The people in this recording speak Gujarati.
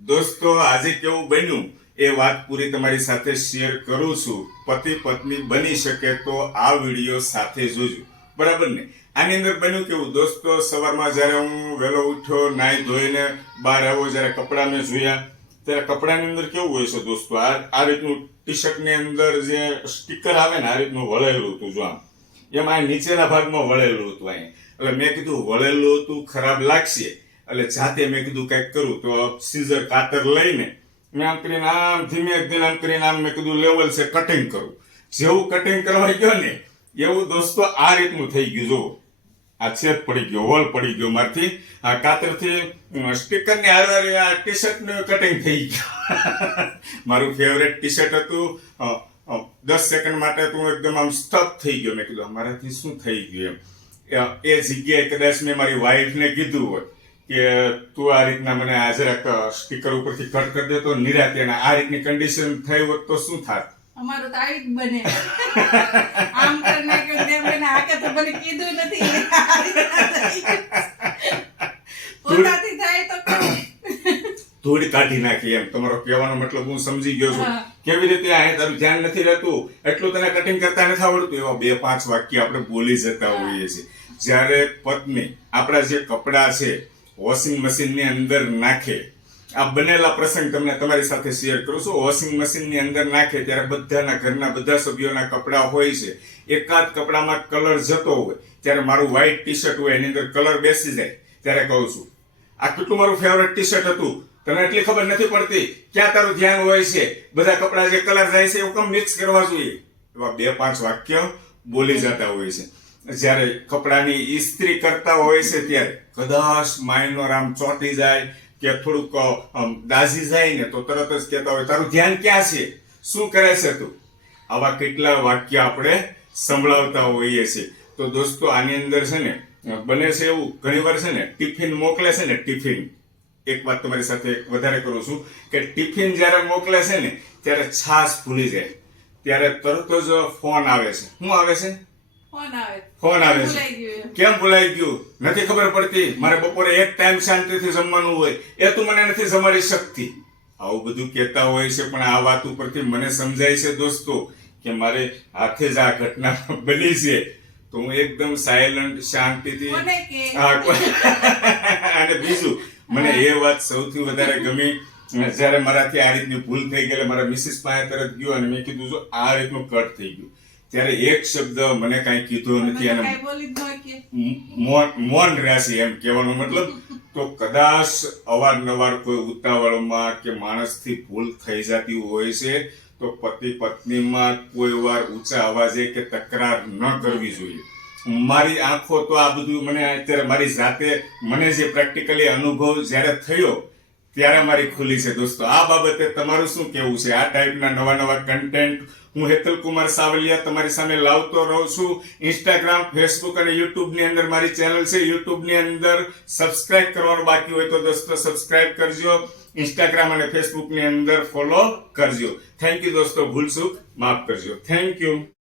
દોસ્તો આજે કેવું બન્યું એ વાત પૂરી તમારી સાથે શેર કરું છું. પતિ પત્ની બની શકે તો આ વિડીયો સાથે જોજો, બરાબર ને? આની અંદર બન્યું કેવું દોસ્તો, સવારમાં જ્યારે હું વહેલો ઉઠ્યો, નાહી ધોઈને બહાર આવ્યો, જ્યારે કપડાં મેં જોયા ત્યારે કપડાની અંદર કેવું હોય છે દોસ્તો, આ રીતનું ટી શર્ટની અંદર જે સ્ટીકર આવે ને આ રીતનું વળેલું હતું. જો આમ એમાં નીચેના ભાગમાં વળેલું હતું અહીંયા. એટલે મેં કીધું વળેલું હતું ખરાબ લાગશે, એટલે જાતે મેં કીધું કંઈક કરું. તો સીઝર કાતર લઈને મેં આમ કરીને આમ ધીમે ધીમે આમ કરીને આમ મેં કીધું લેવલ છે કટિંગ કરું. જેવું કટિંગ કરવા ગયો ને એવું દોસ્તો આ રીતનું થઈ ગયું. જો આ છેદ પડી ગયો, હોલ પડી ગયો મારથી. આ કાતરથી સ્ટીકરની હારે આ ટી શર્ટનું કટિંગ થઈ ગયું. મારું ફેવરેટ ટી શર્ટ હતું. 10 સેકન્ડ માટે તું એકદમ આમ સ્ટક થઈ ગયો. મેં કીધું અમારાથી શું થઈ ગયું એમ. એ જગ્યાએ કદાચ મેં મારી વાઈફને કીધું હોય કે તું આ રીતના મને આ જરાક સ્ટીકર ઉપરથી કટ કરી દે તો નિરાતે, આ રીતની કન્ડિશન થઈ હોત તો શું થાત? અમારું તો આવી જ બને. આમ કરીને કે તેમ બને. આ કે તો મને કીધું નથી. પોતાથી થાય તો થોડી કાઢી નાખી એમ તમારો કહેવાનો મતલબ હું સમજી ગયો છું. કેવી રીતે આ તારું ધ્યાન નથી રહેતું, એટલું તને કટિંગ કરતા નથી આવડતું. એવા 2-5 વાક્ય આપણે બોલી જતા હોઈએ છીએ. જ્યારે પત્ની આપણા જે કપડા છે વોશિંગ મશીનની અંદર નાખે, આ બનેલા પ્રસંગ તમને તમારી સાથે શેર કરું છું. વોશિંગ મશીનની અંદર નાખે ત્યારે બધાના ઘરના બધા સભ્યોના કપડા હોય છે. એકાદ કપડામાં કલર જતો હોય ત્યારે મારું વ્હાઈટ ટી શર્ટ હોય એની અંદર કલર બેસી જાય ત્યારે કહું છું આ કેટલું મારું ફેવરેટ ટી શર્ટ હતું, તને એટલી ખબર નથી પડતી. ક્યાં તારું ધ્યાન હોય છે? બધા કપડા જે કલર જાય છે એવું કેમ મિક્સ કરવા જોઈએ? એવા 2-5 વાક્ય બોલી જતા હોય છે. જ્યારે કપડાની ઇસ્ત્રી કરતા હોય છે ત્યારે કદાચ માઇનોર આમ ચોંટી જાય કે થોડુંક દાઝી જાય ને તો તરત જ કહેતા હોય તારું ધ્યાન ક્યાં છે, શું કરે છે તું? આવા કેટલા વાક્ય આપણે સંભળાવતા હોઈએ છીએ. તો દોસ્તો આની અંદર છે ને બને છે એવું ઘણી વાર છે ને ટિફિન મોકલે છે ને, ટિફિન એક વાત તમારી સાથે વધારે કરું છું કે ટિફિન જ્યારે મોકલે છે ને ત્યારે છાશ ભૂલી જાય ત્યારે તરત જ ફોન આવે છે. શું આવે છે? ફોન આવે છે. કેમ ભૂલાઈ ગયું નથી ખબર પડતી, મારે બપોરે એક ટાઈમ શાંતિથી જમવાનું હોય એ તું મને નથી જમાડી શકતી. આવું બધું કહેતા હોય છે. પણ આ વાત ઉપરથી મને સમજાય છે દોસ્તો કે મારે હાથે જ આ ઘટના બની છે તો હું એકદમ સાયલન્ટ શાંતિથી. અને બીજું મને એ વાત સૌથી વધારે ગમી જ્યારે મારાથી આ રીતની ભૂલ થઈ ગઈ. મારા મિસિસ પાસે તરત ગયો અને મેં કીધું જો આ રીતનું કટ થઈ ગયું ત્યારે એક શબ્દ મને કાંઈ કીધો નથી અને મૌન રહેશે એમ કહેવાનો મતલબ. તો કદાચ અવારનવાર કોઈ ઉતાવળમાં કે માણસથી ભૂલ થઈ જતી હોય છે તો પતિ પત્નીમાં કોઈ વાર ઊંચા અવાજે કે તકરાર ન કરવી જોઈએ. મારી આંખો તો આ બધું મને અત્યારે મારી જાતે મને જે પ્રેક્ટિકલી અનુભવ જ્યારે થયો ત્યારે મારી ખુલી છે દોસ્તો. આ બાબતે તમારું શું કહેવું છે? આ ટાઈપના નવા કન્ટેન્ટ હું હેતલ કુમાર સાવલિયા તમારી સામે લાવતો રહું છું. ઇન્સ્ટાગ્રામ, ફેસબુક અને યુટ્યુબ ની અંદર મારી ચેનલ છે. યુટ્યુબ ની અંદર સબસ્ક્રાઇબ કરવાનું બાકી હોય તો દોસ્તો સબસ્ક્રાઇબ કરજો. ઇન્સ્ટાગ્રામ અને ફેસબુક ની અંદર ફોલો કરજો. થેન્ક યુ દોસ્તો. ભૂલ ચૂક માફ કરજો. Thank you.